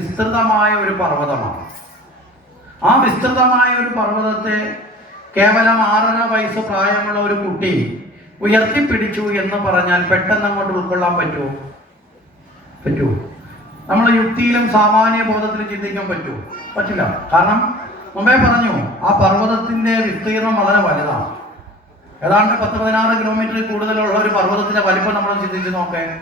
വിസ്തൃതമായ ഒരു പർവതമാണ്. ആ വിസ്തൃതമായ ഒരു പർവതത്തെ കേവലം ആറര വയസ്സ് പ്രായമുള്ള ഒരു കുട്ടി ഉയർത്തിപ്പിടിച്ചു എന്ന് പറഞ്ഞാൽ പെട്ടെന്ന് അങ്ങോട്ട് ഉൾക്കൊള്ളാൻ പറ്റുമോ? പറ്റുമോ? നമ്മൾ യുക്തിയിലും സാമാന്യ ബോധത്തിലും ചിന്തിക്കാൻ പറ്റുമോ? പറ്റില്ല. കാരണം മുമ്പേ പറഞ്ഞു ആ പർവതത്തിന്റെ വിസ്തീർണം വളരെ വലുതാണ്. ഏതാണ്ട് പത്ത് പതിനാറ് കിലോമീറ്റർ കൂടുതലുള്ള ഒരു പർവതത്തിന്റെ വലിപ്പം നമ്മൾ ചിന്തിച്ച് നോക്കേ.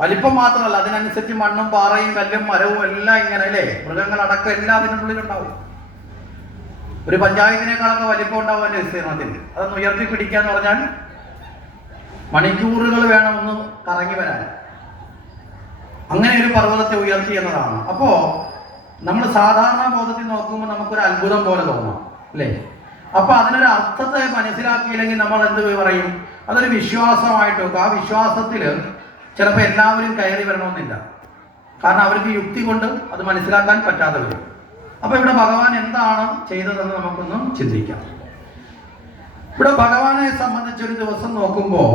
വലിപ്പം മാത്രമല്ല അതിനനുസരിച്ച് മണ്ണും പാറയും കല്ലും മരവും എല്ലാം ഇങ്ങനെ അല്ലേ? മൃഗങ്ങളടക്കം എല്ലാം അതിനുള്ളിലുണ്ടാവും ഒരു പഞ്ചായത്തിനേക്കാളൊക്കെ വലിപ്പം ഉണ്ടാവും അതിന്റെ വിസ്തീർണത്തിന്. അതൊന്ന് ഉയർത്തി പിടിക്കാന്ന് പറഞ്ഞാൽ മണിക്കൂറുകൾ വേണം ഒന്ന് കറങ്ങി വരാൻ. അങ്ങനെ ഒരു പർവതത്തെ ഉയർത്തി എന്നതാണ്. അപ്പോ നമ്മൾ സാധാരണ ബോധത്തിൽ നോക്കുമ്പോൾ നമുക്കൊരു അത്ഭുതം പോലെ തോന്നാം അല്ലേ? അപ്പൊ അതിനൊരു അർത്ഥത്തെ മനസ്സിലാക്കിയില്ലെങ്കിൽ നമ്മൾ എന്ത് പറയും? അതൊരു വിശ്വാസമായിട്ട് ആ വിശ്വാസത്തിൽ ചിലപ്പോൾ എല്ലാവരും കയറി വരണമെന്നില്ല. കാരണം അവർക്ക് യുക്തി കൊണ്ട് അത് മനസ്സിലാക്കാൻ പറ്റാതെ വരും. അപ്പൊ ഇവിടെ ഭഗവാൻ എന്താണ് ചെയ്തതെന്ന് നമുക്കൊന്ന് ചിന്തിക്കാം. ഇവിടെ ഭഗവാനെ സംബന്ധിച്ച് ഒരു ദിവസം നോക്കുമ്പോൾ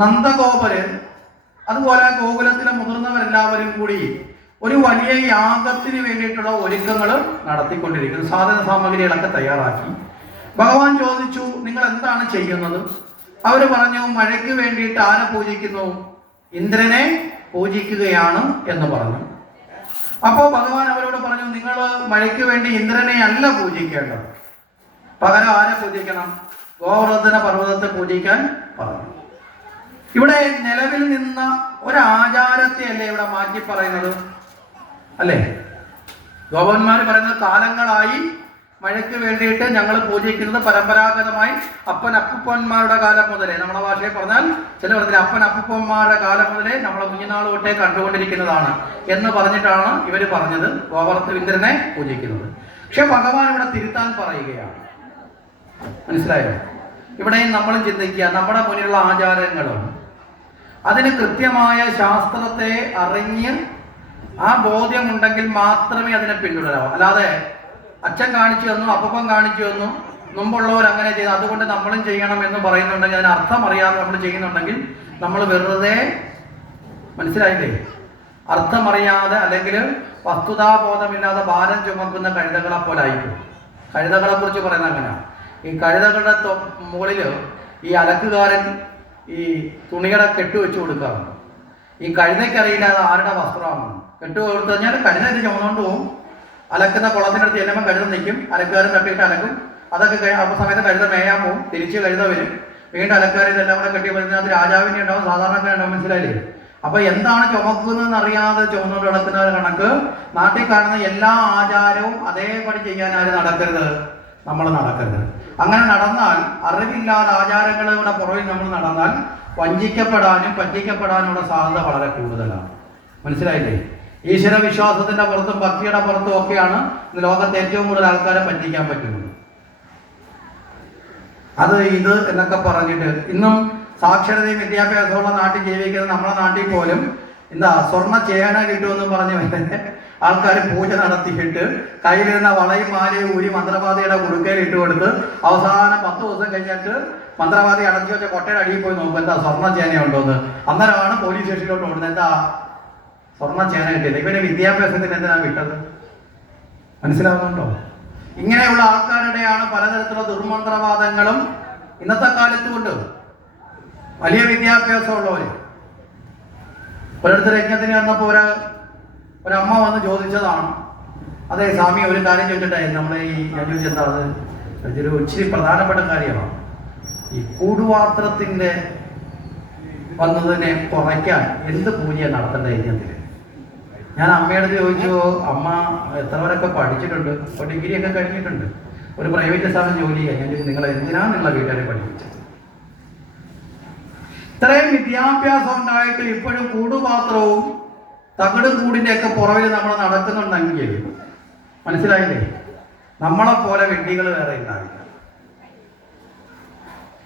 നന്ദഗോപര് അതുപോലെ ഗോകുലത്തിലെ മുതിർന്നവരെല്ലാവരും കൂടി ഒരു വലിയ യാഗത്തിന് വേണ്ടിയിട്ടുള്ള ഒരുക്കങ്ങൾ നടത്തിക്കൊണ്ടിരിക്കുന്നു. സാധന സാമഗ്രികളൊക്കെ തയ്യാറാക്കി. ഭഗവാൻ ചോദിച്ചു നിങ്ങൾ എന്താണ് ചെയ്യുന്നത്? അവർ പറഞ്ഞു മഴയ്ക്ക് വേണ്ടിയിട്ട് ആരെ പൂജിക്കുന്നു. ഇന്ദ്രനെ പൂജിക്കുകയാണ് എന്ന് പറഞ്ഞു. അപ്പോൾ ഭഗവാൻ അവരോട് പറഞ്ഞു നിങ്ങൾ മഴയ്ക്ക് വേണ്ടി ഇന്ദ്രനെ അല്ല പൂജിക്കേണ്ടത്. പകരം ആരെ പൂജിക്കണം? ഗോവർദ്ധന പർവതത്തെ പൂജിക്കാൻ പറഞ്ഞു. ഇവിടെ നിലവിൽ നിന്ന ഒരാചാരത്തെ അല്ലേ ഇവിടെ മാറ്റി പറയുന്നത് അല്ലേ? ഗോപന്മാർ പറയുന്നത് കാലങ്ങളായി മഴയ്ക്ക് വേണ്ടിയിട്ട് ഞങ്ങൾ പൂജിക്കുന്നത് പരമ്പരാഗതമായി അപ്പൻ അപ്പൂപ്പന്മാരുടെ കാലം മുതലേ. നമ്മളെ ഭാഷയിൽ പറഞ്ഞാൽ ചില പറഞ്ഞില്ല അപ്പൻ അപ്പൂപ്പന്മാരുടെ കാലം മുതലേ നമ്മളെ കുഞ്ഞുനാൾ തൊട്ടേ കണ്ടുകൊണ്ടിരിക്കുന്നതാണ് എന്ന് പറഞ്ഞിട്ടാണ് ഇവർ പറഞ്ഞത്. ഗോവർത്ത് ഇന്ദ്രനെ പൂജിക്കുന്നത്. പക്ഷെ ഭഗവാൻ ഇവിടെ തിരുത്താൻ പറയുകയാണ്. മനസ്സിലായോ? ഇവിടെയും നമ്മളും ചിന്തിക്കുക നമ്മുടെ മുന്നിലുള്ള ആചാരങ്ങളും അതിന് കൃത്യമായ ശാസ്ത്രത്തെ അറിഞ്ഞ് ആ ബോധ്യമുണ്ടെങ്കിൽ മാത്രമേ അതിനെ പിന്തുടരാവൂ. അല്ലാതെ അച്ഛൻ കാണിച്ചു തന്നു അപ്പൻ കാണിച്ചു തന്നു മുമ്പുള്ളവർ അങ്ങനെ ചെയ്തു. അതുകൊണ്ട് നമ്മളും ചെയ്യണം എന്ന് പറയുന്നുണ്ടെങ്കിൽ അതിന് അർത്ഥം അറിയാതെ നമ്മൾ ചെയ്യുന്നുണ്ടെങ്കിൽ നമ്മൾ വെറുതെ മനസ്സിലായില്ലേ? അർത്ഥമറിയാതെ അല്ലെങ്കിൽ വസ്തുതാബോധമില്ലാതെ ഭാരം ചുമക്കുന്ന കഴുതകളെ പോലെ ആയിരിക്കും കഴുതകളെ കുറിച്ച് പറയുന്ന അങ്ങനെ ഈ കഴുതകളുടെ മുകളിൽ ഈ അലക്കുകാരൻ ഈ തുണികളെ കെട്ടുവെച്ച് കൊടുക്കാറുണ്ട്. ഈ കഴുതയ്ക്കറിയില്ല അത് ആരുടെ വസ്ത്രമാണ്? കെട്ടു കൊടുത്തു കഴിഞ്ഞാൽ കഴുത ചുമന്നുകൊണ്ട് പോകും അലക്കുന്ന കുളത്തിനടുത്ത് ചെല്ലുമ്പോൾ കഴുത നിൽക്കും അലക്കുകാരൻ തട്ടിയിട്ട് അലക്കും. അതൊക്കെ ആ സമയത്ത് കഴുത മേയാൻ പോകും തിരിച്ച് കഴുത വരും. വീണ്ടും അലക്കുകാരൻ ഇതെല്ലാം കൂടെ കെട്ടി അതിനകത്ത് രാജാവിനെ ഉണ്ടാവും സാധാരണക്കാരെ ഉണ്ടാവും മനസ്സിലായില്ലേ? അപ്പൊ എന്താണ് ചുമക്കുന്നതെന്ന് അറിയാതെ ചുമന്നുകൊണ്ട് നടക്കുന്ന ഒരു കണക്ക് നാട്ടിൽ കാണുന്ന എല്ലാ ആചാരവും അതേപടി ചെയ്യാൻ ആര് നടക്കരുത്? നമ്മൾ നടക്കരുത്. അങ്ങനെ നടന്നാൽ അറിവില്ലാതെ ആചാരങ്ങളുടെ പുറകിൽ നമ്മൾ നടന്നാൽ വഞ്ചിക്കപ്പെടാനും പറ്റിക്കപ്പെടാനുമുള്ള സാധ്യത വളരെ കൂടുതലാണ്. മനസ്സിലായില്ലേ? ഈശ്വര വിശ്വാസത്തിന്റെ പുറത്തും ഭക്തിയുടെ പുറത്തും ഒക്കെയാണ് ലോകത്തെ ഏറ്റവും കൂടുതൽ ആൾക്കാരെ പറ്റിക്കാൻ പറ്റുന്നത്. അത് ഇത് എന്നൊക്കെ പറഞ്ഞിട്ട് ഇന്നും സാക്ഷരതയും വിദ്യാഭ്യാസമുള്ള നാട്ടിൽ ജീവിക്കുന്ന നമ്മുടെ നാട്ടിൽ പോലും എന്താ സ്വർണ ചേന കിട്ടുമെന്ന് പറഞ്ഞു ആൾക്കാർ പൂജ നടത്തിയിട്ട് കയ്യിലിരുന്ന വളയും മാലയും ഊരി മന്ത്രവാദിയുടെ കുടുക്കയിൽ ഇട്ട് കൊടുത്ത് അവസാനം പത്ത് ദിവസം കഴിഞ്ഞിട്ട് മന്ത്രവാദി അടച്ചു വെച്ച കൊട്ടയുടെ അടിയിൽ പോയി നോക്കും എന്താ സ്വർണ ചേനയുണ്ടോ എന്ന് അന്നേരമാണ് പോലീസ് സ്റ്റേഷനിലോട്ട് ഓടുന്നത്. എന്താ സ്വർണ ചേന കിട്ടിയത് ഇവന് വിദ്യാഭ്യാസത്തിന് എന്തിനാ വിട്ടത്? മനസ്സിലാവുന്നുണ്ടോ? ഇങ്ങനെയുള്ള ആൾക്കാരുടെയാണ് പലതരത്തിലുള്ള ദുർമന്ത്രവാദങ്ങളും ഇന്നത്തെ കാലത്ത് വലിയ വലിയ വിദ്യാഭ്യാസമുള്ളവര്. ഒരിടത്ത് യജ്ഞത്തിന് വന്നപ്പോൾ ഒരു ഒരമ്മ വന്ന് ചോദിച്ചതാണ്. അതെ സ്വാമി ഒരു കാര്യം ചോദിച്ചിട്ടേ നമ്മളെ ഈ ചോദിച്ചെന്താ അത് ഇതൊരു ഇച്ചിരി പ്രധാനപ്പെട്ട കാര്യമാണ്. ഈ കൂടുപാത്രത്തിന്റെ വന്നതിനെ കുറയ്ക്കാൻ എന്ത് പൂജയാണ് നടത്തേണ്ടത് യജ്ഞത്തിൽ ഞാൻ അമ്മയോട് ചോദിച്ചു അമ്മ എത്ര വരൊക്കെ പഠിച്ചിട്ടുണ്ട്? ഇപ്പോൾ ഡിഗ്രി ഒക്കെ കഴിഞ്ഞിട്ടുണ്ട്. ഒരു പ്രൈവറ്റ് സ്ഥാപനം ജോലി ഞാൻ നിങ്ങൾ എന്തിനാണ് നിങ്ങളെ വീട്ടുകാരെ പഠിപ്പിച്ചത് ഇത്രയും വിദ്യാഭ്യാസം ഉണ്ടായിട്ട് ഇപ്പോഴും കൂടുപാത്രവും തകിടും കൂടിന്റെ ഒക്കെ പുറകിൽ നമ്മൾ നടക്കുന്നുണ്ടെങ്കിൽ മനസ്സിലായില്ലേ? നമ്മളെ പോലെ വെട്ടികൾ വേറെ ഉണ്ടാവില്ല.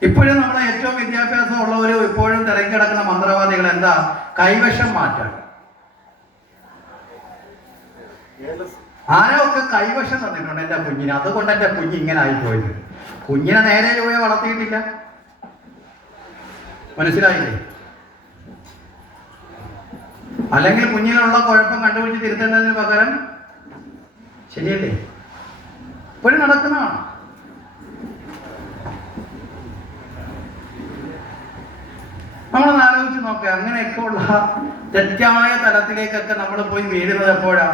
ഇപ്പോഴും നമ്മളെ ഏറ്റവും വിദ്യാഭ്യാസം ഉള്ളവരും ഇപ്പോഴും തിരക്കിടക്കുന്ന മന്ത്രവാദികൾ എന്താ? കൈവശം ആരൊക്കെ കൈവശം തന്നിട്ടുണ്ട് എന്റെ കുഞ്ഞിനെ. അതുകൊണ്ട് എന്റെ കുഞ്ഞ് ഇങ്ങനെ ആയിപ്പോയത്. കുഞ്ഞിനെ നേരെ ചൊവ്വേ വളർത്തിയിട്ടില്ല. മനസ്സിലായില്ലേ? അല്ലെങ്കിൽ കുഞ്ഞിനുള്ള കുഴപ്പം കണ്ടുപിടിച്ച് തിരുത്തേണ്ടതിന് പകരം ശരിയല്ലേ? ഇപ്പോഴും നടക്കുന്നതാണ്. നമ്മളൊന്ന് ആലോചിച്ച് നോക്കുക അങ്ങനെയൊക്കെ ഉള്ള തെറ്റായ തലത്തിലേക്കൊക്കെ നമ്മൾ പോയി വീഴുന്നത് എപ്പോഴാ?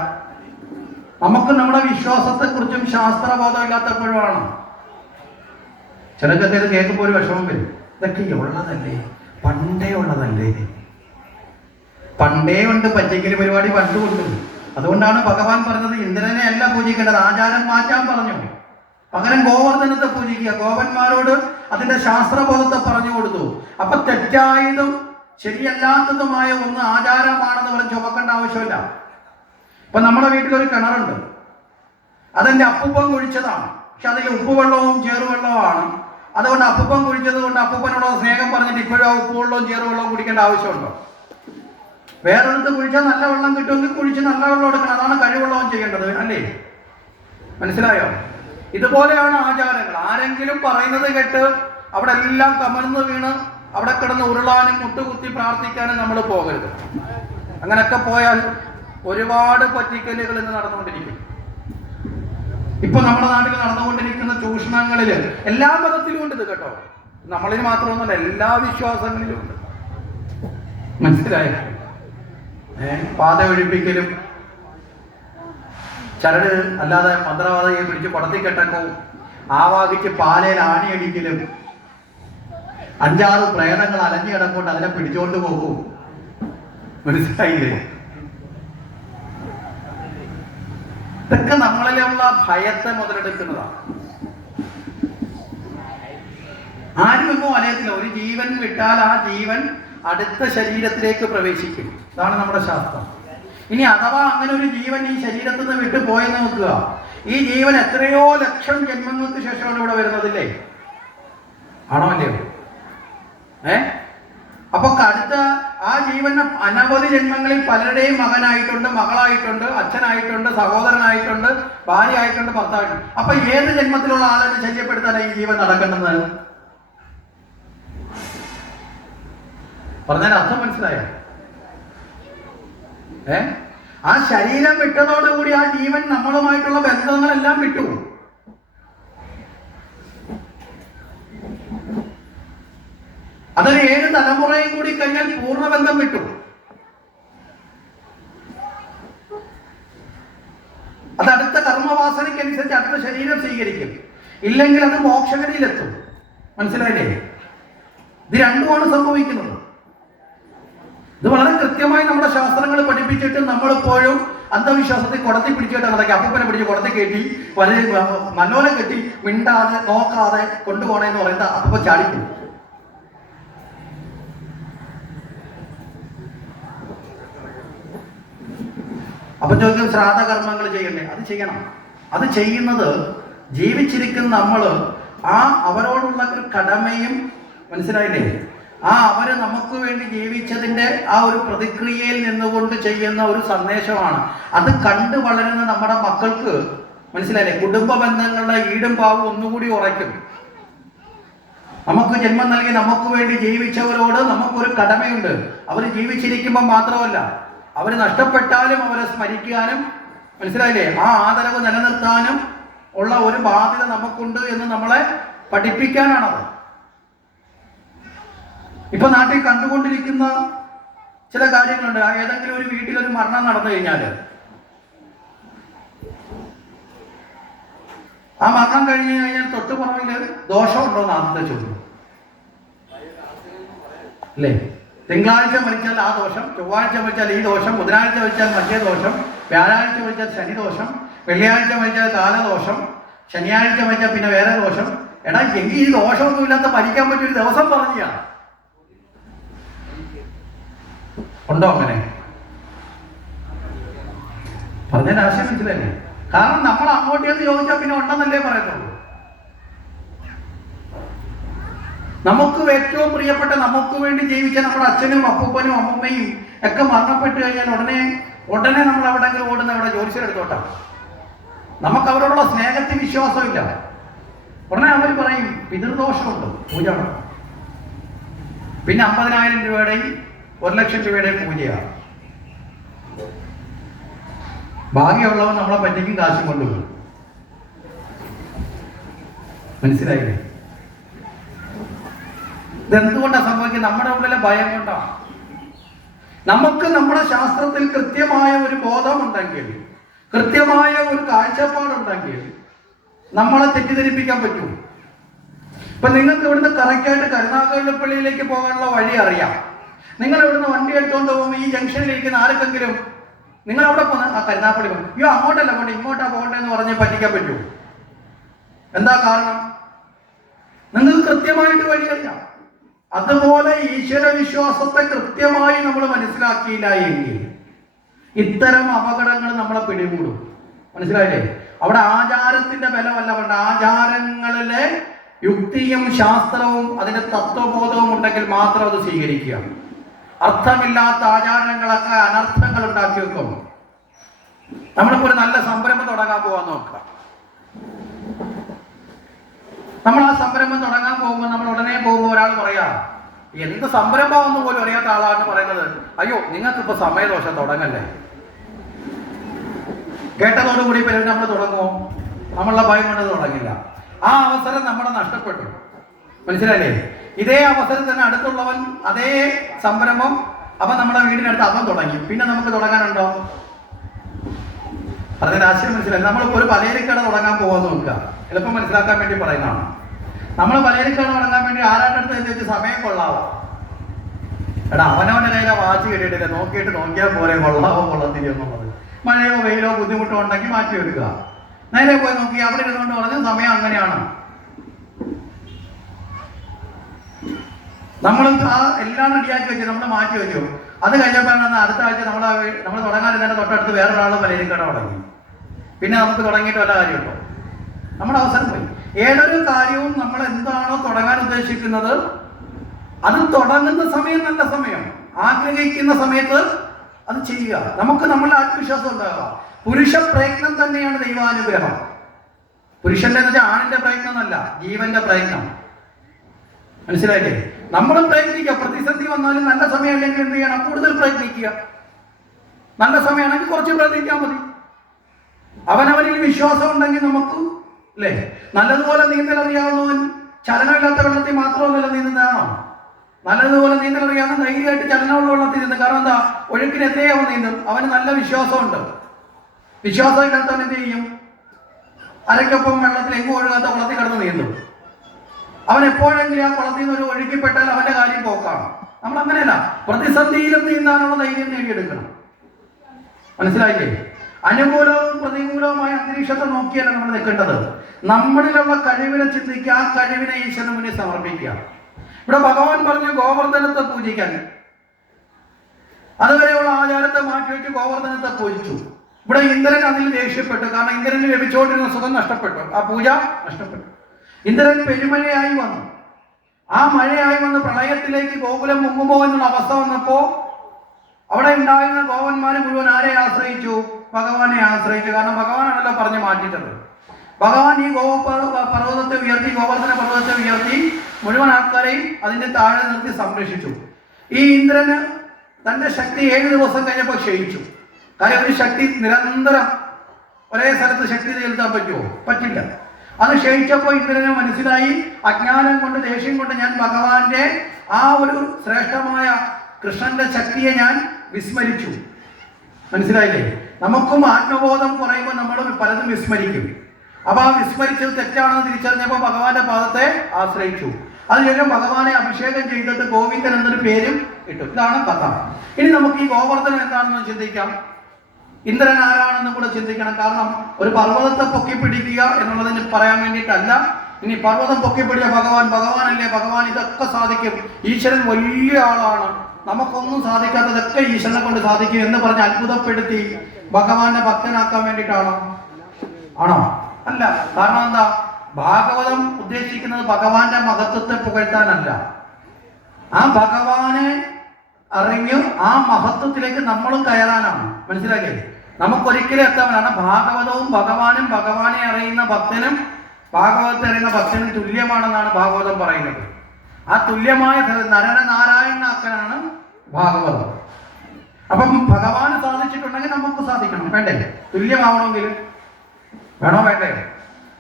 നമുക്ക് നമ്മുടെ വിശ്വാസത്തെക്കുറിച്ചും ശാസ്ത്രബോധം ഇല്ലാത്തപ്പോഴാണ് ചിലക്കത്തെ കേൾക്കുമ്പോൾ ഒരു വിഷമം വരും. ഇതൊക്കെ ഉള്ളതല്ലേ പണ്ടേ ഉള്ളതല്ലേ? പണ്ടേ ഉണ്ട് പച്ചക്കറി പരിപാടി പണ്ടുകൊണ്ട് അതുകൊണ്ടാണ് ഭഗവാൻ പറഞ്ഞത് ഇന്ദ്രനെ അല്ല പൂജിക്കേണ്ടത്. ആചാരം മാറ്റാൻ പറഞ്ഞു. പകരം ഗോവർദ്ധനത്തെ പൂജിക്കുക. ഗോപന്മാരോട് അതിന്റെ ശാസ്ത്രബോധത്തെ പറഞ്ഞു കൊടുത്തു. അപ്പൊ തെറ്റായതും ശരിയല്ലാത്തതുമായ ഒന്ന് ആചാരമാണെന്ന് പറഞ്ഞ് ചുമക്കേണ്ട ആവശ്യമില്ല. ഇപ്പൊ നമ്മുടെ വീട്ടിലൊരു കിണറുണ്ട്. അതെന്റെ അപ്പൂപ്പൻ കുഴിച്ചതാണ്. പക്ഷെ അതിൽ ഉപ്പുവെള്ളവും ചേറുവെള്ളവുമാണ്. അതുകൊണ്ട് അപ്പൂപ്പൻ കുഴിച്ചത് കൊണ്ട് അപ്പൂപ്പനോട് സ്നേഹം പറഞ്ഞിട്ട് ഇപ്പോഴും ആ ഉപ്പുവെള്ളവും ചേറുവെള്ളവും കുടിക്കേണ്ട ആവശ്യമുണ്ടോ? വേറൊരിടത്ത് കുഴിച്ചാൽ നല്ല വെള്ളം കിട്ടുമെങ്കിൽ കുഴിച്ച് നല്ല വെള്ളം എടുക്കണം. അതാണ് കഴിവുള്ളവൻ ചെയ്യേണ്ടത് അല്ലേ? മനസ്സിലായോ? ഇതുപോലെയാണ് ആചാരങ്ങൾ. ആരെങ്കിലും പറയുന്നത് കേട്ട് അവിടെ എല്ലാം കമർന്ന് വീണ് അവിടെ കിടന്ന് ഉരുളാനും മുട്ടുകുത്തി പ്രാർത്ഥിക്കാനും നമ്മൾ പോകരുത്. അങ്ങനെയൊക്കെ പോയാൽ ഒരുപാട് പറ്റിക്കലുകൾ ഇന്ന് നടന്നുകൊണ്ടിരിക്കും. ഇപ്പൊ നമ്മുടെ നാട്ടിൽ നടന്നുകൊണ്ടിരിക്കുന്ന ചൂഷണങ്ങളിൽ എല്ലാ മതത്തിലും ഉണ്ട് ഇത് കേട്ടോ. നമ്മളിൽ മാത്രമൊന്നുമല്ല എല്ലാ വിശ്വാസങ്ങളിലും ഉണ്ട്. മനസ്സിലായോ? പാത ഒഴിപ്പിക്കലും ചരട് അല്ലാതെ മന്ത്രവാദിയെ പിടിച്ച് കുടത്തിക്കെട്ടക്കവും ആവാഹിച്ച് പാലയിൽ ആണിയടിക്കലും അഞ്ചാറ് പ്രേതങ്ങൾ അലഞ്ഞു കിടക്കൊണ്ട് അതിനെ പിടിച്ചോണ്ട് പോകും. മനസ്സിലായില്ലേ? ഇതൊക്കെ നമ്മളിലുള്ള ഭയത്തെ മുതലെടുക്കുന്നതാണ്. ആരുമൊന്നും അറിയത്തില്ല. ഒരു ജീവൻ വിട്ടാൽ ആ ജീവൻ അടുത്ത ശരീരത്തിലേക്ക് പ്രവേശിക്കും. ഇതാണ് നമ്മുടെ ശാസ്ത്രം. ഇനി അഥവാ അങ്ങനെ ഒരു ജീവൻ ഈ ശരീരത്തിൽ നിന്ന് വിട്ടു പോയെന്ന് നോക്കുക. ഈ ജീവൻ എത്രയോ ലക്ഷം ജന്മങ്ങൾക്ക് ശേഷമാണ് ഇവിടെ വരുന്നതില്ലേ ആണോ അല്ലയോ? ഏ? അപ്പൊ അടുത്ത ആ ജീവന് അനവധി ജന്മങ്ങളിൽ പലരുടെയും മകനായിട്ടുണ്ട് മകളായിട്ടുണ്ട് അച്ഛനായിട്ടുണ്ട് സഹോദരനായിട്ടുണ്ട് ഭാര്യ ആയിട്ടുണ്ട് ഭർത്താവായിട്ടുണ്ട് അപ്പൊ ഏത് ജന്മത്തിലുള്ള ആളെ ശല്യപ്പെടുത്താനാണ് ഈ ജീവൻ നടക്കേണ്ടത്? പറഞ്ഞാൽ അർത്ഥം മനസ്സിലായോ? ഏ? ആ ശരീരം വിട്ടതോടുകൂടി ആ ജീവൻ നമ്മളുമായിട്ടുള്ള ബന്ധങ്ങളെല്ലാം വിട്ടു. അതൊരു ഏഴ് തലമുറയും കൂടി കഴിഞ്ഞാൽ പൂർണബന്ധം വിട്ടു അത് അടുത്ത കർമ്മവാസനയ്ക്കനുസരിച്ച് അടുത്ത ശരീരം സ്വീകരിക്കും. ഇല്ലെങ്കിൽ അത് മോക്ഷഗതിയിലെത്തും. മനസ്സിലായില്ലേ? ഇത് രണ്ടുമാണ് സംഭവിക്കുന്നത്. ഇത് വളരെ കൃത്യമായി നമ്മുടെ ശാസ്ത്രങ്ങൾ പഠിപ്പിച്ചിട്ട് നമ്മളിപ്പോഴും അന്ധവിശ്വാസത്തിൽ കുടത്തി പിടിച്ചിട്ട് നടക്കി അപ്പനെ പിടിച്ച് കുടത്തി കെട്ടി വലിയ മനോലം കെട്ടി മിണ്ടാതെ നോക്കാതെ കൊണ്ടുപോകണമെന്ന് പറയുന്നത് അപ്പൊ ചാടിക്കും അപ്പൊ ചോദിക്കും ശ്രാദ്ധകർമ്മങ്ങൾ ചെയ്യണ്ടേ? അത് ചെയ്യണം. അത് ചെയ്യുന്നത് ജീവിച്ചിരിക്കുന്ന നമ്മൾ ആ അവരോടുള്ള ഒരു കടമയും മനസ്സിലായില്ലേ? ആ അവർ നമുക്ക് വേണ്ടി ജീവിച്ചതിന്റെ ആ ഒരു പ്രതിക്രിയയിൽ നിന്നുകൊണ്ട് ചെയ്യുന്ന ഒരു സന്ദേശമാണ്. അത് കണ്ടു വളരുന്ന നമ്മുടെ മക്കൾക്ക് മനസ്സിലായില്ലേ? കുടുംബ ബന്ധങ്ങളുടെ ഈടും പാവും ഒന്നുകൂടി ഉറയ്ക്കും. നമുക്ക് ജന്മം നൽകി നമുക്ക് വേണ്ടി ജീവിച്ചവരോട് നമുക്കൊരു കടമയുണ്ട്. അവർ ജീവിച്ചിരിക്കുമ്പോൾ മാത്രമല്ല അവർ നഷ്ടപ്പെട്ടാലും അവരെ സ്മരിക്കാനും മനസ്സിലായില്ലേ? ആ ആദരവ് നിലനിർത്താനും ഉള്ള ഒരു ബാധ്യത നമുക്കുണ്ട് എന്ന് നമ്മളെ പഠിപ്പിക്കാനാണത്. ഇപ്പൊ നാട്ടിൽ കണ്ടുകൊണ്ടിരിക്കുന്ന ചില കാര്യങ്ങളുണ്ട്. ഏതെങ്കിലും ഒരു വീട്ടിൽ ഒരു മരണം നടന്നു കഴിഞ്ഞാൽ ആ മരണം കഴിഞ്ഞു കഴിഞ്ഞാൽ തൊട്ട് ദോഷമുണ്ടോ എന്ന് ചോദ്യം. അല്ലേ തിങ്കളാഴ്ച മരിച്ചാൽ ആ ദോഷം ചൊവ്വാഴ്ച മരിച്ചാൽ ഈ ദോഷം ബുധനാഴ്ച മരിച്ചാൽ മറ്റേ ദോഷം വ്യാഴാഴ്ച മരിച്ചാൽ ശനി ദോഷം വെള്ളിയാഴ്ച മരിച്ചാൽ കാലദോഷം ശനിയാഴ്ച മരിച്ചാൽ പിന്നെ വേറെ ദോഷം. എടാ എങ്കിൽ ഈ ദോഷമൊന്നും ഇല്ലാത്ത മരിക്കാൻ പറ്റിയൊരു ദിവസം പറഞ്ഞാ ഉണ്ടോ അങ്ങനെ? പറഞ്ഞതിന് ആശയം മനസ്സിലല്ലേ കാരണം നമ്മൾ അങ്ങോട്ടേന്ന് ചോദിച്ചാൽ പിന്നെ ഉണ്ടെന്നല്ലേ പറയുന്നുള്ളൂ. നമുക്ക് ഏറ്റവും പ്രിയപ്പെട്ട നമുക്ക് വേണ്ടി ജീവിച്ച നമ്മുടെ അച്ഛനും അപ്പൂപ്പനും അമ്മമ്മയും ഒക്കെ മരണപ്പെട്ട് കഴിഞ്ഞാൽ ഉടനെ ഉടനെ നമ്മൾ എവിടെങ്കിലും ഓടുന്ന അവിടെ ജോലിച്ചെടുത്തോട്ടാ നമുക്ക് അവരോടുള്ള സ്നേഹത്തിൽ വിശ്വാസമില്ല. ഉടനെ അവർ പറയും പിതൃദോഷമുണ്ട് പൂജ പിന്നെ അമ്പതിനായിരം രൂപയുടെയും ഒരു ലക്ഷം രൂപയുടെയും പൂജയാണ് ഭാഗ്യമുള്ളവൻ നമ്മളെ പറ്റിക്കും കാശും കൊണ്ടുപോകും മനസ്സിലായില്ലേ? ഇതെന്തുകൊണ്ടാണ് സംഭവിക്കുന്നത്? നമ്മുടെ ഉള്ളിലെ ഭയം കൊണ്ടാണ് നമുക്ക് നമ്മുടെ ശാസ്ത്രത്തിൽ കൃത്യമായ ഒരു ബോധമുണ്ടെങ്കിൽ കൃത്യമായ ഒരു കാഴ്ചപ്പാടുണ്ടെങ്കിൽ നമ്മളെ തെറ്റിദ്ധരിപ്പിക്കാൻ പറ്റും. ഇപ്പൊ നിങ്ങൾക്ക് ഇവിടുന്ന് കറക്റ്റായിട്ട് കരുനാഗപ്പള്ളിയിലേക്ക് പോകാനുള്ള വഴി അറിയാം. നിങ്ങൾ ഇവിടുന്ന് വണ്ടി എടുത്തുകൊണ്ട് പോകുമ്പോൾ ഈ ജംഗ്ഷനിൽ ഇരിക്കുന്ന ആർക്കെങ്കിലും നിങ്ങൾ അവിടെ പോകുന്ന ആ കരുനാപ്പള്ളി പോകും അയ്യോ അങ്ങോട്ടല്ല പോകണ്ട ഇങ്ങോട്ടാ പോകണ്ടെന്ന് പറഞ്ഞ് പറ്റിക്കാൻ പറ്റുമോ എന്താ കാരണം? നിങ്ങൾക്ക് കൃത്യമായിട്ട് വഴി അറിയാം. അതുപോലെ ഈശ്വര വിശ്വാസത്തെ കൃത്യമായി നമ്മൾ മനസ്സിലാക്കിയില്ല എങ്കിൽ ഇത്തരം അപകടങ്ങൾ നമ്മളെ പിടികൂടും. മനസ്സിലായില്ലേ? അവിടെ ആചാരത്തിന്റെ ബലമല്ല. പണ്ട് ആചാരങ്ങളിലെ യുക്തിയും ശാസ്ത്രവും അതിന്റെ തത്വബോധവും ഉണ്ടെങ്കിൽ മാത്രം അത് സ്വീകരിക്കുക. അർത്ഥമില്ലാത്ത ആചാരങ്ങളൊക്കെ അനർത്ഥങ്ങൾ ഉണ്ടാക്കി വെക്കും. നമ്മളിപ്പോ ഒരു നല്ല സംരംഭം തുടങ്ങാൻ പോവാൻ നോക്കുക. നമ്മൾ ആ സംരംഭം തുടങ്ങാൻ പോകുമ്പോൾ നമ്മൾ ഉടനെ പോകുമ്പോൾ ഒരാൾ പറയാ എന്ത് സംരംഭമെന്ന് പോലും അറിയാത്ത ആളാണ് പറയുന്നത്. അയ്യോ നിങ്ങൾക്ക് ഇപ്പൊ സമയദോഷം തുടങ്ങല്ലേ? കേട്ടതോടുകൂടി പിന്നെ നമ്മൾ തുടങ്ങുമോ? നമ്മളുടെ ഭയം കൊണ്ട് തുടങ്ങില്ല. ആ അവസരം നമ്മുടെ നഷ്ടപ്പെട്ടു. മനസ്സിലല്ലേ ഇതേ അവസരം തന്നെ അടുത്തുള്ളവൻ അതേ സംരംഭം അവൻ നമ്മുടെ വീടിനടുത്ത് അവൻ തുടങ്ങി. പിന്നെ നമുക്ക് തുടങ്ങാനുണ്ടോ? അതിന്റെ ആശയം മനസ്സിലായി. നമ്മളിപ്പോൾ ഒരു പലചരക്കട തുടങ്ങാൻ പോകാൻ നോക്കുക. എളുപ്പം മനസ്സിലാക്കാൻ വേണ്ടി പറയുന്നതാണ്. നമ്മൾ പലചരക്കട തുടങ്ങാൻ വേണ്ടി ആരാന്റെ അടുത്ത് സമയം കൊള്ളാവോ? എടാ അവനവന്റെ കയ്യിലെ വാച്ച് കിട്ടിയിട്ടില്ല? നോക്കിയിട്ട് നോക്കിയാൽ പോരെ കൊള്ളാവോ കൊള്ളത്തില്ല എന്നുള്ളത്. മഴയോ വെയിലോ ബുദ്ധിമുട്ടോ ഉണ്ടെങ്കിൽ മാറ്റി വെക്കുക നേരെ പോയി നോക്കി അവിടെ ഇരുന്നുകൊണ്ട് പറഞ്ഞ സമയം അങ്ങനെയാണ്. നമ്മൾ എല്ലാം റെഡിയാക്കി വെച്ചു നമ്മൾ മാറ്റി വെച്ചു. അത് കഴിഞ്ഞപ്പോഴാണ് അടുത്ത ആഴ്ച നമ്മൾ നമ്മൾ തുടങ്ങാനിരുന്നതിന്റെ തൊട്ടടുത്ത് വേറൊരാൾ കട തുടങ്ങി. പിന്നെ നമുക്ക് തുടങ്ങിയിട്ട് വല്ല കാര്യമുണ്ടോ? നമ്മുടെ അവസരം പോയി. ഏതൊരു കാര്യവും നമ്മൾ എന്താണോ തുടങ്ങാൻ ഉദ്ദേശിക്കുന്നത് അത് തുടങ്ങുന്ന സമയം നല്ല സമയം. ആഗ്രഹിക്കുന്ന സമയത്ത് അത് ചെയ്യുക. നമുക്ക് നമ്മളുടെ ആത്മവിശ്വാസം ഉണ്ടാകുക പുരുഷ പ്രയത്നം തന്നെയാണ് ദൈവാനുഗ്രഹം. പുരുഷന്റെ എന്ന് വെച്ചാൽ ആണിന്റെ പ്രയത്നം എന്നല്ല ജീവന്റെ പ്രയത്നം. മനസ്സിലായില്ലേ? നമ്മളും പ്രയത്നിക്കുക. പ്രതിസന്ധി വന്നാലും നല്ല സമയമല്ലെങ്കിൽ എന്ത് ചെയ്യണം? കൂടുതൽ പ്രയത്നിക്കുക. നല്ല സമയമാണെങ്കിൽ കുറച്ച് പ്രയത്നിക്കാൻ മതി. അവനവനിൽ വിശ്വാസം ഉണ്ടെങ്കിൽ നമുക്ക് അല്ലേ? നല്ലതുപോലെ നീന്തൽ അറിയാവുന്നവൻ ചലനമില്ലാത്ത വെള്ളത്തിൽ മാത്രമല്ല നീന്തുന്നതാണോ നല്ലതുപോലെ നീന്തൽ അറിയാവുന്ന ധൈര്യമായിട്ട് ചലനമുള്ള വെള്ളത്തിൽ നീന്തും കാരണം എന്താ? ഒഴുക്കിന് എത്തേ അവൻ നീന്തും. അവന് നല്ല വിശ്വാസമുണ്ട്. വിശ്വാസം ഇല്ലാത്തവൻ എന്ത് ചെയ്യും? അരക്കൊപ്പം വെള്ളത്തിൽ എങ്ങും ഒഴുകാത്ത കുളത്തിൽ കിടന്ന് നീന്തും. അവൻ എപ്പോഴെങ്കിലും ആ കുളത്തിൽ നിന്ന് ഒരു ഒഴുക്കിപ്പെട്ടാൽ അവന്റെ കാര്യം പോക്കാണ്. നമ്മൾ അങ്ങനെയല്ല പ്രതിസന്ധിയിലും നീന്താനുള്ള ധൈര്യം നേടിയെടുക്കണം. മനസ്സിലായില്ലേ? അനുകൂലവും പ്രതികൂലവുമായ അന്തരീക്ഷത്തെ നോക്കിയല്ല നമ്മൾ നിൽക്കേണ്ടത്. നമ്മളിലുള്ള കഴിവിനെ ചിന്തിക്കുക ആ കഴിവിനെ ഈശ്വരന് മുന്നിൽ സമർപ്പിക്കുക. ഇവിടെ ഭഗവാൻ പറഞ്ഞു ഗോവർദ്ധനത്തെ പൂജിക്കാൻ. അതുവരെയുള്ള ആചാരത്തെ മാറ്റിവെച്ച് ഗോവർദ്ധനത്തെ പൂജിച്ചു. ഇവിടെ ഇന്ദ്രൻ അതിൽ ദേഷ്യപ്പെട്ടു. കാരണം ഇന്ദ്രന് ലഭിച്ചുകൊണ്ടിരുന്ന സുഖം നഷ്ടപ്പെട്ടു. ആ പൂജ നഷ്ടപ്പെട്ടു. ഇന്ദ്രൻ പെരുമഴയായി വന്നു. ആ മഴയായി വന്ന് പ്രളയത്തിലേക്ക് ഗോകുലം മുങ്ങുമോ എന്നുള്ള അവസ്ഥ വന്നപ്പോ അവിടെ ഉണ്ടായിരുന്ന ഗോവന്മാര് മുഴുവൻ ആരെ ആശ്രയിച്ചു? ഭഗവാനെ ആശ്രയിച്ചു. കാരണം ഭഗവാനാണല്ലോ പറഞ്ഞു മാറ്റിയിട്ടത്. ഭഗവാൻ ഈ ഗോ പർവതത്തെ ഉയർത്തി ഗോവർദ്ധന പർവതത്തെ ഉയർത്തി മുഴുവൻ ആൾക്കാരെയും അതിന്റെ താഴെ നിർത്തി സംരക്ഷിച്ചു. ഈ ഇന്ദ്രന് തന്റെ ശക്തി ഏഴ് ദിവസം കഴിഞ്ഞപ്പോൾ ക്ഷയിച്ചു. കാര്യം ഒരു ശക്തി നിരന്തരം ഒരേ സ്ഥലത്ത് ശക്തി ചെലുത്താൻ പറ്റുമോ? പറ്റില്ല. അത് ക്ഷയിച്ചപ്പോൾ ഇന്ദ്രന് മനസ്സിലായി. അജ്ഞാനം കൊണ്ട് ദേഷ്യം കൊണ്ട് ഞാൻ ഭഗവാന്റെ ആ ഒരു ശ്രേഷ്ഠമായ കൃഷ്ണന്റെ ശക്തിയെ ഞാൻ വിസ്മരിച്ചു. മനസ്സിലായില്ലേ? നമുക്കും ആത്മബോധം കുറയുമ്പോൾ നമ്മൾ പലതും വിസ്മരിക്കും. അപ്പൊ ആ വിസ്മരിച്ചത് തെറ്റാണെന്ന് തിരിച്ചറിഞ്ഞപ്പോൾ ഭഗവാന്റെ പാദത്തെ ആശ്രയിച്ചു. അതിനുശേഷം ഭഗവാനെ അഭിഷേകം ചെയ്തിട്ട് ഗോവിന്ദൻ എന്നൊരു പേരും ഇട്ടു. ഇതാണ് കഥ. ഇനി നമുക്ക് ഈ ഗോവർദ്ധനം എന്താണെന്ന് ചിന്തിക്കാം. ഇന്ദ്രൻ ആരാണെന്ന് കൂടെ ചിന്തിക്കണം. കാരണം ഒരു പർവതത്തെ പൊക്കിപ്പിടിക്കുക എന്നുള്ളതിന് പറയാൻ വേണ്ടിയിട്ടല്ല. ഇനി പർവതം പൊക്കിപ്പിടിച്ച ഭഗവാൻ ഭഗവാനല്ലേ? ഭഗവാൻ ഇതൊക്കെ സാധിക്കും. ഈശ്വരൻ വലിയ ആളാണ്. നമുക്കൊന്നും സാധിക്കാത്തതൊക്കെ ഈശ്വരനെ കൊണ്ട് സാധിക്കും എന്ന് പറഞ്ഞ് അത്ഭുതപ്പെടുത്തി ഭഗവാനെ ഭക്തനാക്കാൻ വേണ്ടിയിട്ടാണോ? ആണോ? അല്ല. കാരണം എന്താ? ഭാഗവതം ഉദ്ദേശിക്കുന്നത് ഭഗവാന്റെ മഹത്വത്തെ പുകഴ്ത്താനല്ല. ആ ഭഗവാനെ അറിഞ്ഞ് ആ മഹത്വത്തിലേക്ക് നമ്മളും കയറാനാണ്. മനസ്സിലാക്കിയത് നമുക്കൊരിക്കലും എത്താൻ ഭാഗവതവും ഭഗവാനും ഭഗവാനെ അറിയുന്ന ഭക്തനും ഭാഗവതത്തെ അറിയുന്ന ഭക്തനും തുല്യമാണെന്നാണ് ഭാഗവതം പറയുന്നത്. ആ തുല്യമായ സ്ഥലം നരന നാരായണനാക്കനാണ് ഭാഗവതം. അപ്പം ഭഗവാന് സാധിച്ചിട്ടുണ്ടെങ്കിൽ നമുക്ക് സാധിക്കണം. വേണ്ടേ? തുല്യമാവണമെങ്കിൽ വേണോ വേണ്ടേ?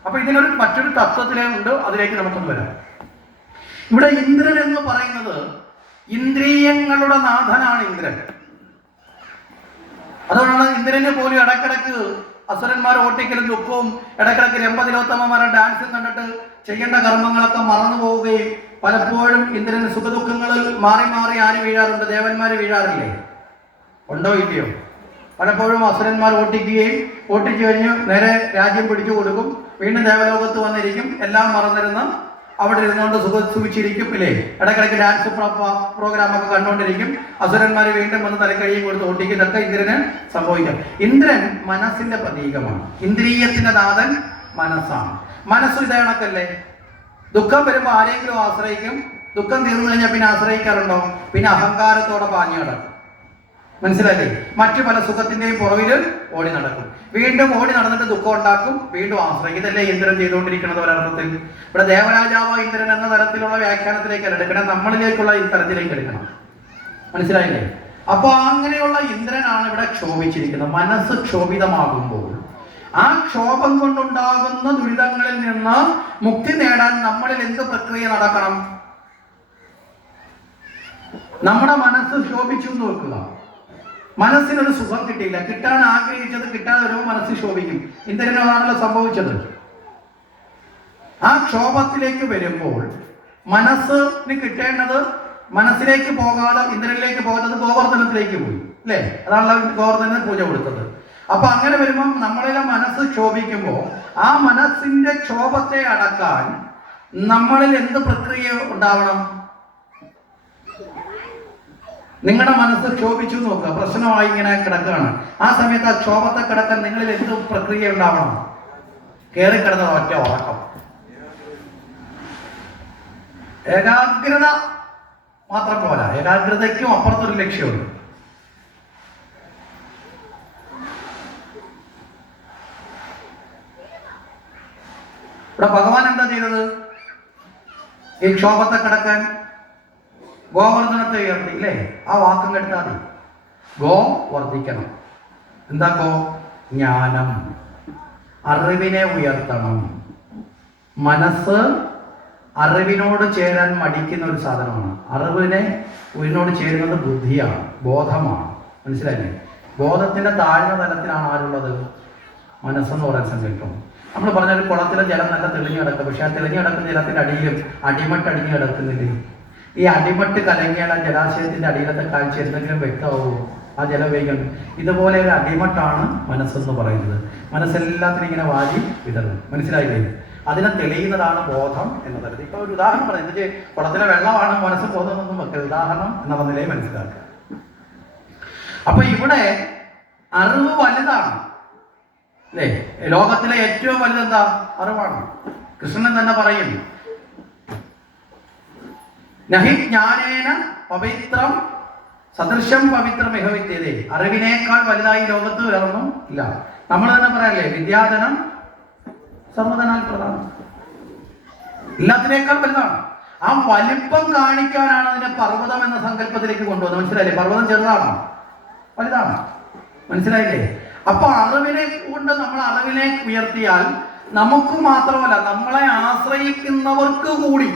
അപ്പൊ ഇതിനൊരു മറ്റൊരു തത്വത്തിലേ ഉണ്ട് അതിലേക്ക് നമുക്കൊന്ന് വരാം. ഇവിടെ ഇന്ദ്രൻ എന്ന് പറയുന്നത് ഇന്ദ്രിയങ്ങളുടെ നാഥനാണ് ഇന്ദ്രൻ. അതുകൊണ്ടാണ് ഇന്ദ്രനെ പോലും ഇടക്കിടക്ക് അസുരന്മാർ ഓട്ടിക്കലും ദുഃഖവും ഇടക്കിടക്ക് രമ്പതിലോത്തമ്മമാരെ ഡാൻസും കണ്ടിട്ട് ചെയ്യേണ്ട കർമ്മങ്ങളൊക്കെ മറന്നു പോവുകയും പലപ്പോഴും ഇന്ദ്രന് സുഖദുഃഖങ്ങളിൽ മാറി മാറി ആര് വീഴാറുണ്ട്? ദേവന്മാർ വീഴാറില്ലേ? ഉണ്ടോ ഇല്ലയോ? പലപ്പോഴും അസുരന്മാർ ഓട്ടിക്കുകയും ഓട്ടിച്ചു കഴിഞ്ഞ് നേരെ രാജ്യം പിടിച്ചു കൊടുക്കും. വീണ്ടും ദേവലോകത്ത് വന്നിരിക്കും. എല്ലാം മറന്നിരുന്ന് അവിടെ ഇരുന്നുകൊണ്ട് സുഖ സുഖിച്ചിരിക്കും ഇല്ലേ ഇടക്കിടയ്ക്ക് ഡാൻസ് പ്രോഗ്രാം ഒക്കെ കണ്ടുകൊണ്ടിരിക്കും. അസുരന്മാർ വീണ്ടും വന്ന് തലക്കഴിയും കൊടുത്ത് ഓട്ടിക്കും ഇതൊക്കെ ഇന്ദ്രന് സംഭവിക്കാം. ഇന്ദ്രൻ മനസ്സിന്റെ പ്രതീകമാണ്. ഇന്ദ്രിയത്തിന്റെ നാഥൻ മനസ്സാണ്. മനസ്സ് ഇതേ കണക്കല്ലേ? ദുഃഖം വരുമ്പോൾ ആരെങ്കിലും ആശ്രയിക്കും. ദുഃഖം തീർന്നു കഴിഞ്ഞാൽ പിന്നെ ആശ്രയിക്കാറുണ്ടോ? പിന്നെ അഹങ്കാരത്തോടെ പാഞ്ഞു കിടക്കും. മനസ്സിലല്ലേ മറ്റു പല സുഖത്തിന്റെയും പുറവിൽ ഓടി നടക്കും. വീണ്ടും ഓടി നടന്നിട്ട് ദുഃഖം ഉണ്ടാക്കും. വീണ്ടും ആശ്രയിക്കും ഇതല്ലേ ഇന്ദ്രൻ ചെയ്തുകൊണ്ടിരിക്കുന്നത് ഒരർത്ഥത്തിൽ ഇവിടെ ദേവരാജാവോ ഇന്ദ്രൻ എന്ന തരത്തിലുള്ള വ്യാഖ്യാനത്തിലേക്കല്ല എടുക്കണം. നമ്മളിലേക്കുള്ള ഈ തരത്തിലേക്ക് എടുക്കണം. മനസ്സിലായില്ലേ? അപ്പൊ അങ്ങനെയുള്ള ഇന്ദ്രനാണ് ഇവിടെ ക്ഷോഭിച്ചിരിക്കുന്നത്. മനസ്സ് ക്ഷോഭിതമാകുമ്പോൾ ആ ക്ഷോഭം കൊണ്ടുണ്ടാകുന്ന ദുരിതങ്ങളിൽ നിന്ന് മുക്തി നേടാൻ നമ്മളിൽ എന്ത് പ്രക്രിയ നടക്കണം? നമ്മുടെ മനസ്സ് ക്ഷോഭിച്ചു എന്ന് വെക്കുക മനസ്സിനൊരു സുഖം കിട്ടിയില്ല. കിട്ടാൻ ആഗ്രഹിച്ചത് കിട്ടാതെ വരുമ്പോൾ മനസ്സ് ശോഭിക്കും. ഇന്ദ്രനാണല്ലോ സംഭവിച്ചത്? ആ ക്ഷോഭത്തിലേക്ക് വരുമ്പോൾ മനസ്സിന് കിട്ടേണ്ടത് മനസ്സിലേക്ക് പോകാതെ ഇന്ദ്രനിലേക്ക് പോകാത്തത് ഗോവർദ്ധനത്തിലേക്ക് പോയി. അല്ലേ? അതാണല്ലോ ഗോവർദ്ധന പൂജ കൊടുത്തത്. അപ്പൊ അങ്ങനെ വരുമ്പം നമ്മളിലെ മനസ്സ് ക്ഷോഭിക്കുമ്പോൾ ആ മനസ്സിന്റെ ക്ഷോഭത്തെ അടക്കാൻ നമ്മളിൽ എന്ത് പ്രക്രിയ ഉണ്ടാവണം? നിങ്ങളുടെ മനസ്സ് ക്ഷോഭിച്ചു നോക്കുക. പ്രശ്നമായി ഇങ്ങനെ കിടക്കുകയാണ്. ആ സമയത്ത് ആ ക്ഷോഭത്തെ കിടക്കാൻ നിങ്ങളിൽ എന്ത് പ്രക്രിയ ഉണ്ടാവണം? കയറി കിടന്ന ഒറ്റ ഉറക്കം. ഏകാഗ്രത മാത്രം പോരാ. ഏകാഗ്രതയ്ക്കും അപ്പുറത്തൊരു ലക്ഷ്യമുണ്ട്. ഇവിടെ ഭഗവാൻ എന്താ ചെയ്തത്? ഈ ക്ഷോഭത്തെ കിടക്കാൻ ഗോവർദ്ധനത്തെ ഉയർത്തി ഇല്ലേ? ആ വാക്കും കേട്ടാൽ മതി. ഗോ വർദ്ധിക്കണം. എന്താക്കോ ജ്ഞാനം. അറിവിനെ ഉയർത്തണം. മനസ്സ് അറിവിനോട് ചേരാൻ മടിക്കുന്ന ഒരു സാധനമാണ്. അറിവിനെ ഉയരിനോട് ചേരുന്നത് ബുദ്ധിയാണ് ബോധമാണ്. മനസ്സിലായില്ലേ? ബോധത്തിന്റെ താഴ്ന്ന തലത്തിലാണ് ആരുള്ളത്? മനസ്സെന്ന് പറയാൻ സങ്കല്പം നമ്മൾ പറഞ്ഞ ഒരു കുളത്തിലെ ജലം നല്ല തെളിഞ്ഞു കിടക്കും. പക്ഷെ ആ തെളിഞ്ഞു കിടക്കുന്ന ജലത്തിന്റെ അടിയിലും അടിമട്ട് അടിഞ്ഞു കിടക്കുന്നില്ലേ? ഈ അടിമട്ട് കലങ്ങിയാൽ ആ ജലാശയത്തിന്റെ അടിയിലത്തെ കാഴ്ച എന്തെങ്കിലും വ്യക്തമാവുമോ? ആ ജലം ഉപയോഗിക്കുന്നത് ഇതുപോലെ ഒരു അടിമട്ടാണ് മനസ്സെന്ന് പറയുന്നത്. മനസ്സെല്ലാത്തിനും ഇങ്ങനെ വാരി വിതറും കഴിഞ്ഞു? അതിനെ തെളിയുന്നതാണ് ബോധം എന്ന തരത്തിൽ ഇപ്പൊ ഒരു ഉദാഹരണം പറയാം. എന്നിട്ട് കുളത്തിലെ വെള്ളമാണ് മനസ്സ് ബോധമെന്നൊന്നും വെക്കരുത്. ഉദാഹരണം എന്നുള്ള നിലയിൽ മനസ്സിലാക്കുക. അപ്പൊ ഇവിടെ അറിവ് വലുതാണ്. അല്ലേ? ലോകത്തിലെ ഏറ്റവും വലുതെന്താ? അറിവാണ്. കൃഷ്ണൻ തന്നെ പറയും നഹി ജ്ഞാനേന പവിത്രം സദൃശം പവിത്രം മികവിത്യതേ അറിവിനേക്കാൾ വലുതായി ലോകത്ത് വേറൊന്നും ഇല്ല. നമ്മൾ തന്നെ പറയല്ലേ വിദ്യാധനം സർവധനാൽ പ്രധാനം. എല്ലാത്തിനേക്കാൾ വലുതാണ്. ആ വലിപ്പം കാണിക്കാനാണ് അതിനെ പർവതം എന്ന സങ്കല്പത്തിലേക്ക് കൊണ്ടുവന്നത്. മനസ്സിലായില്ലേ? പർവതം ചെറുതാണോ. വലുതാണ്. മനസ്സിലായില്ലേ? അപ്പൊ അറിവിനെ കൊണ്ട് നമ്മൾ അറിവിനെ ഉയർത്തിയാൽ നമുക്ക് മാത്രമല്ല നമ്മളെ ആശ്രയിക്കുന്നവർക്ക് കൂടി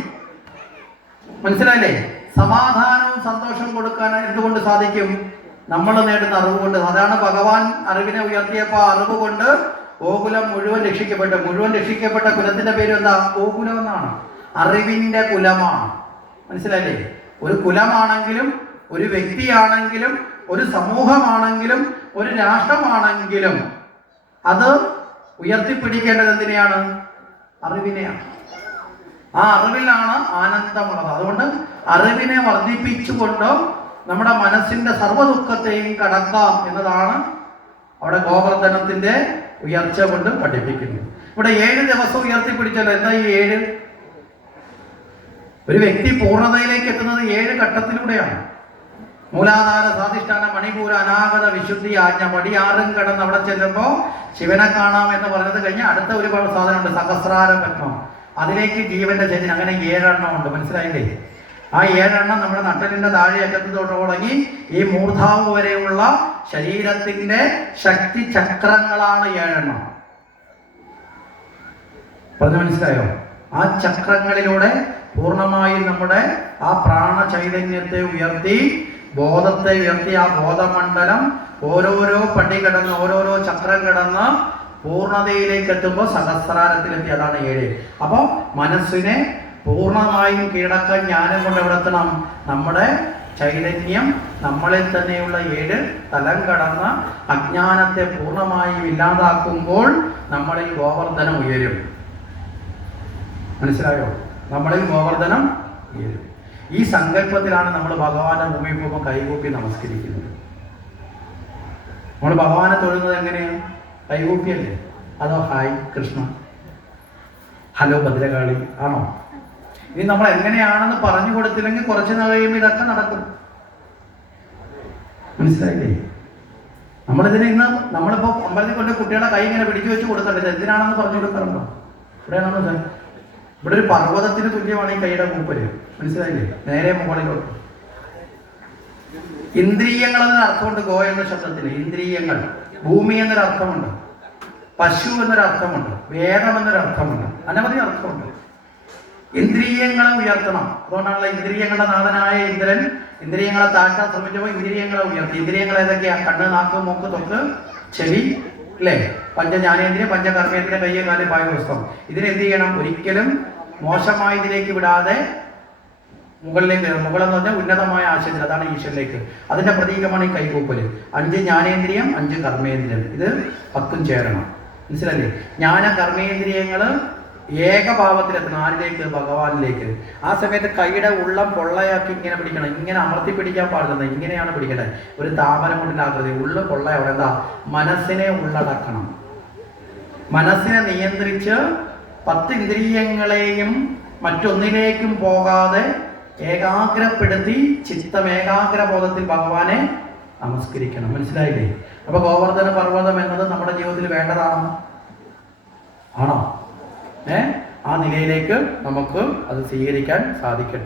മനസ്സിലായില്ലേ? സമാധാനവും സന്തോഷവും കൊടുക്കാൻ എന്തുകൊണ്ട് സാധിക്കും? നമ്മൾ നേടുന്ന അറിവ് കൊണ്ട്. അതാണ് ഭഗവാൻ അറിവിനെ ഉയർത്തിയപ്പോൾ അറിവ് കൊണ്ട് ഗോകുലം മുഴുവൻ രക്ഷിക്കപ്പെട്ടു. മുഴുവൻ രക്ഷിക്കപ്പെട്ട കുലത്തിന്റെ പേര് എന്താ ഗോകുലം എന്നാണ്. അറിവിന്റെ കുലമാണ്. മനസ്സിലായില്ലേ? ഒരു കുലമാണെങ്കിലും ഒരു വ്യക്തിയാണെങ്കിലും ഒരു സമൂഹമാണെങ്കിലും ഒരു രാഷ്ട്രമാണെങ്കിലും അത് ഉയർത്തിപ്പിടിക്കേണ്ടത് എന്തിനെയാണ്? അറിവിനെയാണ്. ആ അറിവിലാണ് ആനന്ദമുള്ളത്. അതുകൊണ്ട് അറിവിനെ വർദ്ധിപ്പിച്ചുകൊണ്ട് നമ്മുടെ മനസ്സിന്റെ സർവ ദുഃഖത്തെയും കടക്കാം എന്നതാണ് അവിടെ ഗോവർദ്ധനത്തിന്റെ ഉയർച്ച കൊണ്ട് പഠിപ്പിക്കുന്നത്. ഇവിടെ ഏഴ് ദിവസം ഉയർത്തിപ്പിടിച്ചല്ലോ എന്താ ഈ ഏഴ്? ഒരു വ്യക്തി പൂർണതയിലേക്ക് എത്തുന്നത് ഏഴ് ഘട്ടത്തിലൂടെയാണ്. മൂലാധാര സ്വാധിഷ്ഠാന മണിപൂര അനാഗത വിശുദ്ധി ആജ്ഞ പടിയാറും കടന്ന് അവിടെ ചെല്ലുമ്പോൾ ശിവനെ കാണാം എന്ന് പറഞ്ഞത് കഴിഞ്ഞ് അടുത്ത ഒരുപാട് സാധനമുണ്ട്. സഹസ്രാര പത്മം. അതിലേക്ക് ജീവന്റെ ചൈതന്യം അങ്ങനെ ഏഴെണ്ണം ഉണ്ട്. മനസ്സിലായില്ലേ? ആ ഏഴെണ്ണം നമ്മുടെ നട്ടലിന്റെ താഴെയറ്റത്ത് തൊട്ട് തുടങ്ങി ഈ മൂർധാവ് വരെയുള്ള ശരീരത്തിന്റെ ശക്തി ചക്രങ്ങളാണ് ഏഴെണ്ണം. പറഞ്ഞു മനസ്സിലായോ? ആ ചക്രങ്ങളിലൂടെ പൂർണമായും നമ്മുടെ ആ പ്രാണ ചൈതന്യത്തെ ഉയർത്തി ബോധത്തെ ഉയർത്തി ആ ബോധമണ്ഡലം ഓരോരോ പടി കിടന്ന് ഓരോരോ ചക്രം കടന്ന് പൂർണതയിലേക്ക് എത്തുമ്പോൾ സഹസ്രാരത്തിലെത്തി. അതാണ് ഏഴ്. അപ്പോൾ മനസ്സിനെ പൂർണമായും കീഴടക്കാൻ ജ്ഞാനം കൊണ്ട് എവിടെ എത്തണം? നമ്മുടെ ചൈതന്യം നമ്മളിൽ തന്നെയുള്ള ഏഴ് തലം കടന്ന അജ്ഞാനത്തെ പൂർണമായും ഇല്ലാതാക്കുമ്പോൾ നമ്മളിൽ ഗോവർദ്ധനം ഉയരും. മനസ്സിലായോ? നമ്മളിൽ ഗോവർദ്ധനം ഉയരും. ഈ സങ്കല്പത്തിലാണ് നമ്മൾ ഭഗവാന്റെ മുമ്പിൽ പോകുമ്പോൾ കൈകൂപ്പി നമസ്കരിക്കുന്നത്. നമ്മൾ ഭഗവാനെ തൊഴുന്നത് എങ്ങനെയാണ് കൈകൂപ്പിയല്ലേ അതോ ഹായ് കൃഷ്ണ. ഹലോ ഭദ്രകാളി. ആണോ? ഇനി നമ്മൾ എങ്ങനെയാണെന്ന് പറഞ്ഞു കൊടുത്തില്ലെങ്കിൽ കുറച്ച് നാൾ കഴിയുമ്പോൾ ഇതൊക്കെ നടക്കും. മനസ്സിലായില്ലേ? നമ്മളിതിന് ഇന്ന് നമ്മളിപ്പോ അമ്പലത്തിൽ കൊണ്ട് കുട്ടികളെ കൈ ഇങ്ങനെ പിടിച്ചു വെച്ച് കൊടുക്കണ്ടത് എന്തിനാണെന്ന് പറഞ്ഞു കൊടുക്കാറുണ്ടോ? ഇവിടെയാണോ ഇത്? ഇവിടെ ഒരു പർവതത്തിന് തുല്യമാണ് ഈ കൈയുടെ മൂപ്പര്. മനസ്സിലായില്ലേ? നേരെ മുകളിലോട്ട്. ഇന്ദ്രിയങ്ങൾ എന്നൊരു അർത്ഥമുണ്ട് ഗോ എന്ന ശബ്ദത്തിന്. ഇന്ദ്രിയങ്ങൾ. ഭൂമി എന്നൊരർത്ഥമുണ്ട്. പശു എന്നൊരർത്ഥമുണ്ട്. വേദം എന്നൊരർത്ഥമുണ്ട്. അനവധി അർത്ഥമുണ്ട്. ഇന്ദ്രിയങ്ങളെ ഉയർത്തണം. അതുകൊണ്ടാണല്ലോ ഇന്ദ്രിയങ്ങളുടെ നാഥനായ ഇന്ദ്രൻ ഇന്ദ്രിയങ്ങളെ താഴ്ത്താൻ ശ്രമിച്ചപ്പോൾ ഇന്ദ്രിയങ്ങളെ ഉയർത്തി. ഇന്ദ്രിയങ്ങൾ ഏതൊക്കെയാ? കണ്ണ് നാക്ക് മൂക്ക് തൊക്ക് ചെവി അല്ലേ? പഞ്ചജ്ഞാനേന്ദ്രിയ പഞ്ചകർമ്മേന്ദ്രിയ കയ്യ കാൽ പുസ്തകം ഇതിനെന്ത് ചെയ്യണം? ഒരിക്കലും മോശമായതിലേക്ക് വിടാതെ മുകളിലേക്ക് മുകളെന്ന് പറഞ്ഞാൽ ഉന്നതമായ ആശയത്തിൽ അതാണ് ഈശ്വരനിലേക്ക്. അതിന്റെ പ്രതീകമാണ് ഈ കൈകൂപ്പൽ. അഞ്ച് ജ്ഞാനേന്ദ്രിയം അഞ്ച് കർമ്മേന്ദ്രിയം. ഇത് പത്തും ചേരണം. മനസ്സിലല്ലേ ജ്ഞാന കർമ്മേന്ദ്രിയങ്ങൾ ഏകഭാവത്തിലെത്തണം. ആരിലേക്ക്? ഭഗവാനിലേക്ക്. ആ സമയത്ത് കൈയുടെ ഉള്ളം പൊള്ളയാക്കി ഇങ്ങനെ പിടിക്കണം. ഇങ്ങനെ അമർത്തി പിടിക്കാൻ പാടുന്നത് ഇങ്ങനെയാണ് പിടിക്കേണ്ടത്. ഒരു താമരമുണ്ടിന്റെ ആകൃതി. ഉള്ളു അവിടെ എന്താ? മനസ്സിനെ ഉള്ളടക്കണം. മനസ്സിനെ നിയന്ത്രിച്ച് പത്ത് ഇന്ദ്രിയങ്ങളെയും മറ്റൊന്നിലേക്കും പോകാതെ ഏകാഗ്രപ്പെടുത്തി ചിത്തം ഏകാഗ്രബോധത്തിൽ ഭഗവാനെ നമസ്കരിക്കണം. മനസ്സിലായില്ലേ? അപ്പൊ ഗോവർദ്ധന പർവതം എന്നത് നമ്മുടെ ജീവിതത്തിൽ വേണ്ടതാണോ ആണോ? ഏ? ആ നിലയിലേക്ക് നമുക്ക് അത് സ്വീകരിക്കാൻ സാധിക്കട്ടെ.